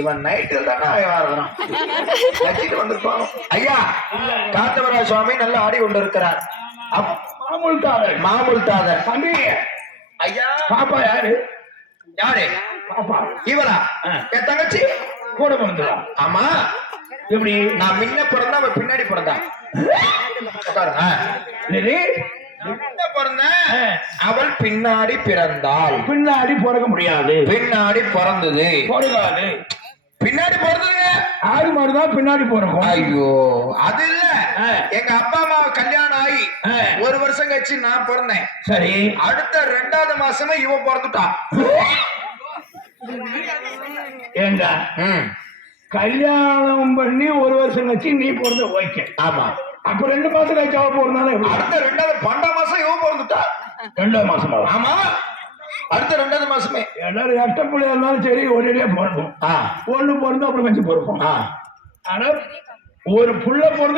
இவன் நைட்டில் தானே வந்திருப்பான். ஐயா காத்தவராஜ சுவாமி நல்லா ஆடி கொண்டிருக்கிறார். மாமூல் தாதர் தம்பி. ஐயா பாப்பா யாரு? யாரு பாப்பா? இவளா? என் தங்கச்சி கூட பிறந்ததா? ஆமா. எப்படி? நான் முன்ன பிறந்தா அவன் பின்னாடி பிறந்தான். அவள் பின்னாடி பிறந்தாள். பின்னாடி பிறக்க முடியாது. பின்னாடி பிறந்தது பிறகாது. பின்னாடி பிறந்ததுங்க ஆறு மாதிரிதான் பின்னாடி பிறக்கும். ஐயோ அது இல்ல. எங்க அப்பா அம்மா கல்யாணம் ஆகி ஒரு வருஷம் கழிச்சு நான் பிறந்தேன். சரி. அடுத்த 2வது மாசமே இவன் பிறந்துட்டான். ஏங்க கல்யாணம் பண்ணி ஒரு வருஷம் கழிச்சு நீ பிறந்த ஓகே. ஆமா. அப்ப 2 மாசம் கழிச்சு அவ பிறந்தாலும் அடுத்த 2வது 12 மாசம் இவன் பிறந்துட்டா. 2வது மாசமா? ஆமா. அடுத்த 2வது மாசமே எல்லாரும் எட்ட பிள்ளையா இருந்தாலும் சரி ஒரேடியா பிறக்கும். ஒண்ணு பிறந்தா அப்புறம் கஞ்சி பிறக்கும். ஆனா ஒரு புள்ள பிறந்து